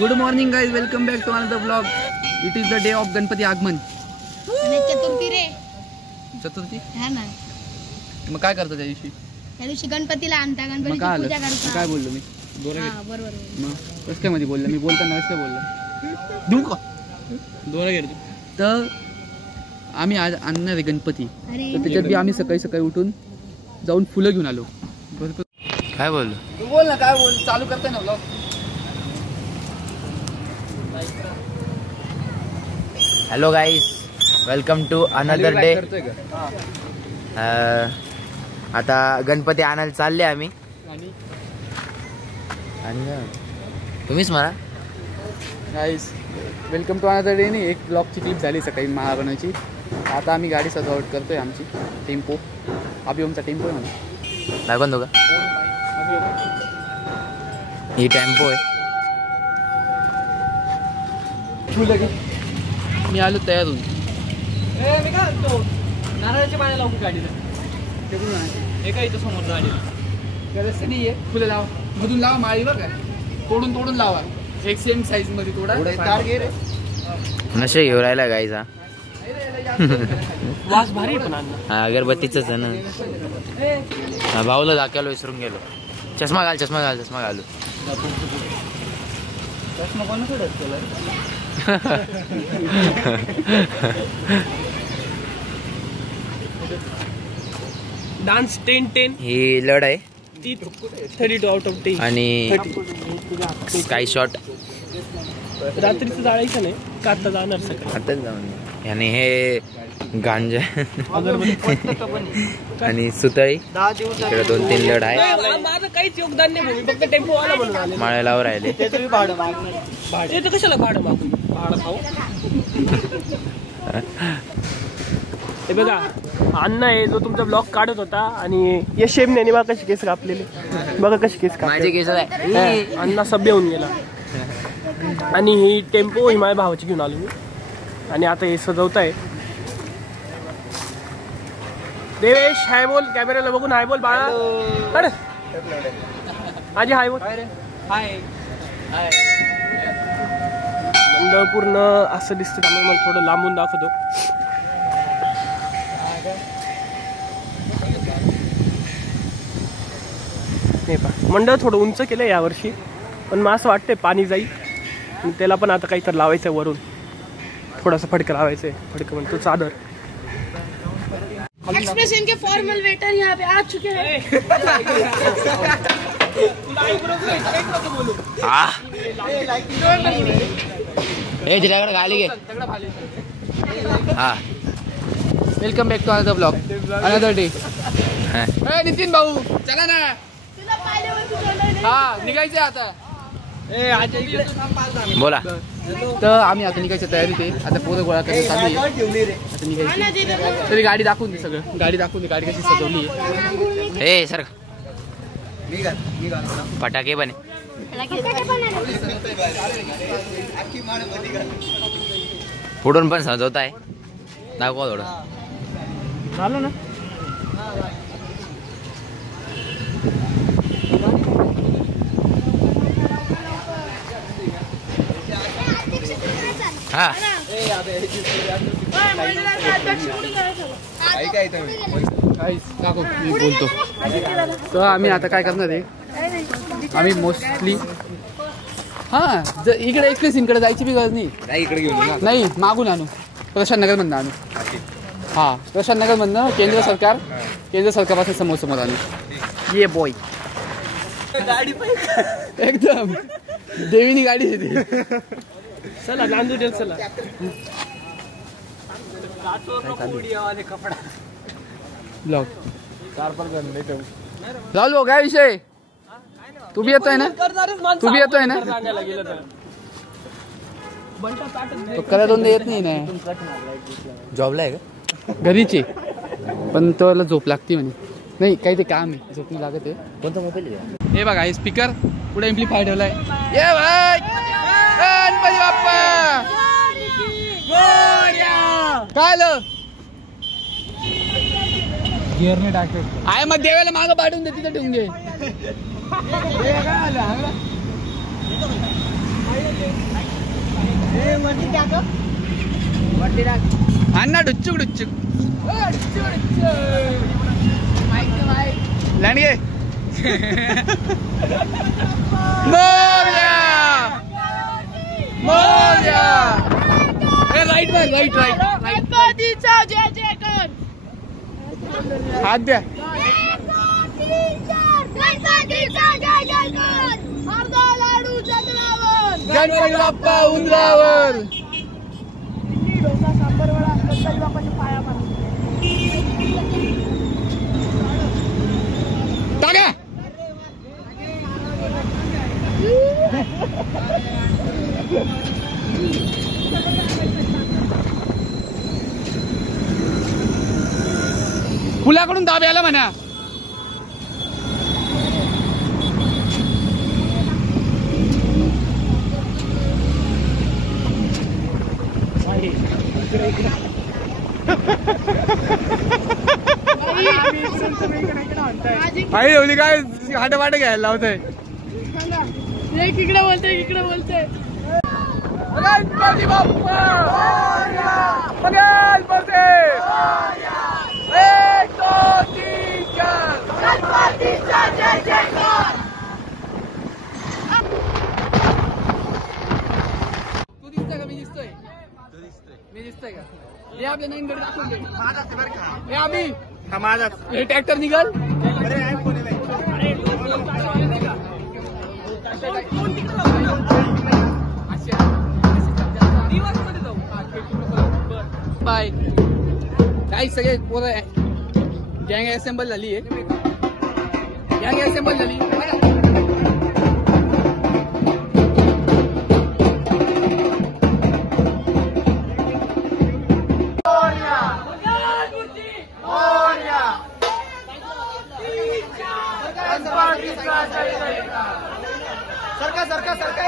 Good morning guys, welcome back to another vlog. It is the day of Ganpati आगमन. चतुर्थी रे. चतुर्थी हा ना. मग काय करतो त्या दिवशी? त्या दिवशी गणपतीला आणता, गणपतीची पूजा करता. काय बोललो मी? बरोबर. मग कसं काय मध्ये बोललो मी? बोलताना कसं बोललो? देऊ का दोरा घेतो. तर आम्ही आज आणणार आहे गणपती. तर त्याच्यात बी आम्ही सकाळी सकाळी उठून जाऊन फुलं घेऊन आलो. काय बोललो? तू बोल ना, काय बोल. चालू करताय ना vlog. Hello guys, welcome to another day. आता गणपती आणायला चालले आम्ही. आणि तुम्हीच म्हणा. Guys welcome to another day. नाही, एक ब्लॉगची क्लिप झाली सकाळी महागणाची. आता आम्ही गाडी सजावट करतोय आमची. टेम्पो, अभिओमचा टेम्पो आहे म्हणा. नाही बंद का? ही टेम्पो आहे. मी आलो तयार होऊन. मी काय म्हणतो, नारळाच्या पाण्याला लावू गाडीला. एका इथं समोर गाडीला गरज नाही आहे. फुलं लावा, मधून लावा, माळीवर काय तोडून तोडून लावा. एक सेम साईज मध्ये तोडा. तार घे रे. नशे घेऊन राहिला गाईचा. वास भारी पण हा, अगरबत्तीच आहे ना. भाऊला दाखवलो, विसरून गेलो. चष्मा घालू. चष्मा कोणाकडे असतो? डान्स 10-10 ही लढ आहे. 32 आउट ऑफ 10. आणि स्काय शॉट रात्रीचं जाळायचं नाही का, आता जाणार सकाळी. आताच जाऊन. आणि हे गांजा आणि सुतळी. इकडे 2-3 लढ आहे. माझं काहीच योगदान नाही, मी फक्त टेम्पो वाला म्हणून आले. माळ्यालावर राहिले. भाडं कशाला भाडं मागू? भाडं खाऊ. हे बघा, अण्णा आहे जो तुमचा ब्लॉग काढत होता. आणि यशेमने बघा कशी केस कापलेले. बघा कशी केस माझे केस आहे. अण्णा सभ्य होऊन गेला. आणि ही टेम्पो ही माझ्या भावाची घेऊन आलो मी. आणि आता हे सजवत आहे. देवेश हाय बोल, कॅमेऱ्याला बघून हाय बोल बाळा. अरे आजी हाय बोल. मंडळ पूर्ण असं दिसतं, त्यामुळे मला थोडं लांबून दाखवतो. नाही पा, मंडळ थोडं उंच केलं यावर्षी. पण मला असं वाटतंय पाणी जाईल. त्याला पण आता काहीतरी लावायचं वरून. थोडासा फडकं लावायचंय. फडकं म्हणतो चादर. एक्सप्रेस इनके फॉर्मल वेटर यहाँ पे आ चुके हैं. तिच्याकडे गाली घे. हा, welcome back to another blog, another day. Nitin भाऊ चला ना. हा, निघायचं आता. बोला. तर आम्ही आता निघायच्या तयारीत आहे. आता पोरं गोळा करायला चालू आहे. आता निघायची. तरी गाडी दाखवून दे. सगळं गाडी दाखवून दे. गाडी कशी सजवली आहे. हे सर, फटाके पण पुढून पण सजवत आहे. दाखवा थोडं. झालं ना. हा, मी बोलतो. तर आम्ही आता काय करणार आहे, आम्ही मोस्टली इकडे एक्सप्रेस इनकडे जायची बी गरज नाही. इकडे घेऊन नाही, मागून आणू. प्रशांत नगर मधनं आणू. हा, प्रशांत नगर मधनं केंद्र सरकारपासून समोर आणू. ये बॉय एकदम देवीनी गाडी देते. चला नांदू चला. ब्लॉग लावलो. काय विषय? तू बी येतोय ना? तो करा दोन येत नाही ना. जॉबला आहे का? घरीचे, पण तो झोप लागते म्हणे. नाही, काही ते काम आहे, झोप नाही लागत आहे. कोणता मोबाईल आहे? हे बघा, हे स्पीकर पुढे एम्प्लिफाय ठेवलाय. ये भाई गणपती बाप्पा. काय आलं? गिअर नाही टाकत. आहे मग देवाला मागं पाठवून दे, तिथं ठेवून घे. अण्णा डुच्चुक डुच्चुक लांडगे राईट राईट राईट गणपतीचा जय जयकार. हात द्या. गणपतीचा जय जयकार. अर्धा लाडू चंद्रावर. गणपती बाप्पा उंदरावर. डोसा सांबर वडा गणपती बाप्पाच्या पाया मार. टाका. पुलाकडून दाब यायला म्हणा. आई एवढी काय हाटवाट घ्यायला लावतोय. इकडे बोलतोय इकडे बोलतोय. गणपती बाप्पा गणपती. एक दोन तीन चार. गणपतीचा जय जयकार. तू दिसतोय का? मी दिसतोय. मी दिसतोय का? हे आपले नवीन गडी दाखवून दे. हे आम्ही हे ट्रॅक्टर निघाल. बाय काही सगळे पोरं गँग असेंबल झाली आहे. गँग असेंबल झाली. सरका सरका सरका.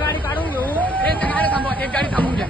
गाडी काढून घेऊ. गाडी थांबवा. एक गाडी थांबून घ्या.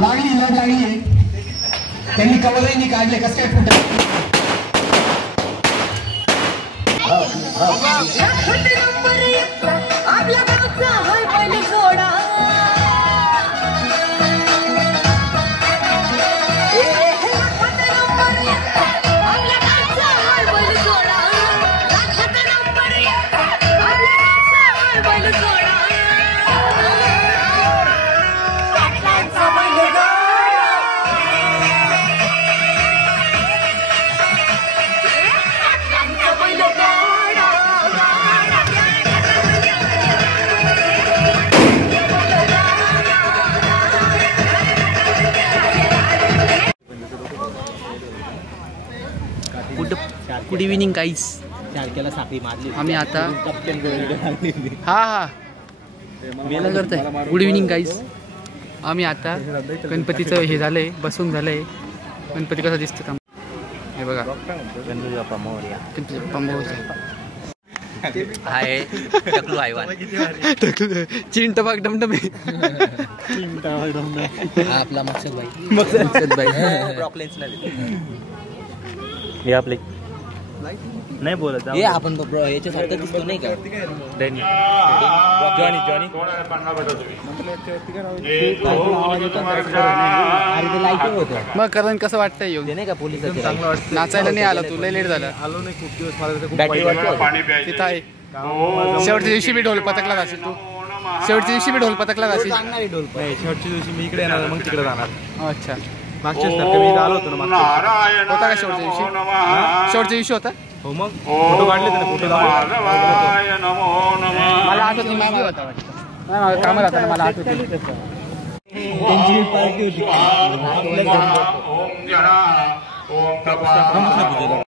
लागली लढ लागली आहे. त्यांनी कवलाईनी काढले कसं काय फुट आपल्या गावचा होय पहिली घोडा गुड इव्हिनिंग गाईज. आम्ही आता हा मला करतोय. Good evening guys. आम्ही आता गणपतीचं हे झालंय, बसून झालंय. गणपती कसा दिसतो का हे बघा. गणपती बाप्पा मोरया. आहे टकलू हैवान. चिंट बाग डमडमे. आपला मकसद भाई. हे आपले नाही बोलत हे आपण याच्यासारखं दिसतो नाही का. जॉनी जॉनी मग करण कसं वाटतंय येऊन नाही का पोलीस नाचायला नाही आला तू. लय लेट झाला. आलो नाही खूप दिवस मला तिथं आहे. शेवटच्या दिवशी बी ढोल पथकला जाशील तू. शेवटच्या दिवशी बी ढोल पथकला जाशील. शेवटच्या दिवशी मी इकडे येणार मग तिकडे जाणार. अच्छा मागच्याच मी आलो होतो ना होता का शेवटच्या दिवशी. शेवटच्या दिवशी होता. हो मग फोटो काढले ना. फोटो मला आठवत नाही. मागे होता वाटतं. कामाला होता मला आठवत नाही.